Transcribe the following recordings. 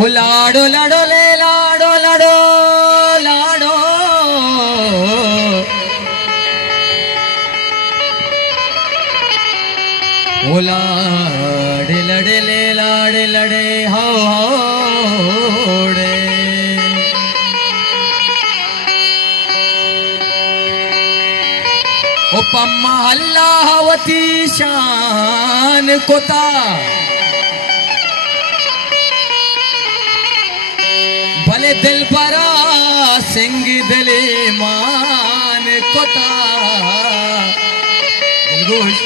ओ लाडो लाडो ले लाडो लाडो लाडो ओ लाडे लड़े ले लाडे लड़े हाओ हाओड़े ओ पम्मा अल्लाहवती शान कोता भले दिल परा सिंह दिले मान कोता दिलगोश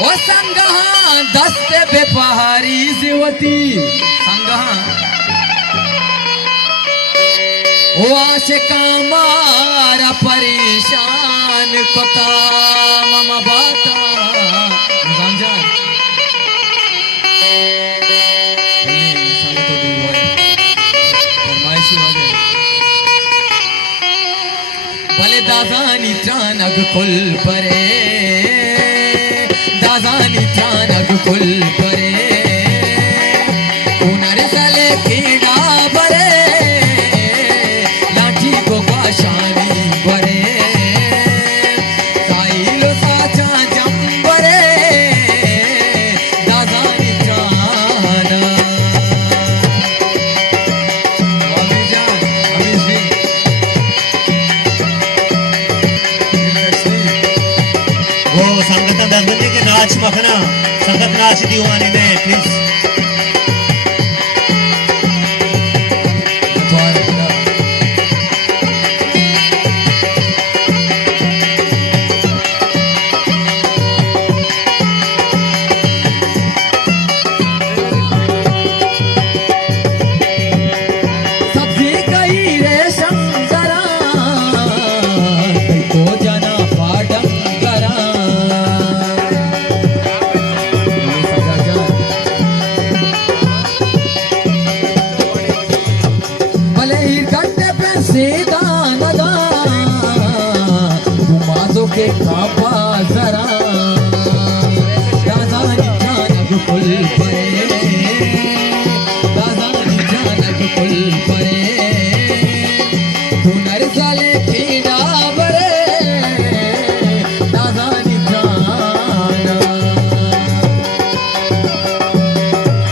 ओ संगहा दस्ते बेपहारी जिवती संगहा ओ आशिका मारा परेशान कोता ममा बाता रमजान भले दादानी त्रानग कुल परे दादानी त्रानग कुल परे उनर सले कीड़ा बरे लाठी को काशानी बरे साइलो साचा जंबरे दादानी त्राना संगत दस बजे के नाच मखना संगत नाच दीवानी में प्लीज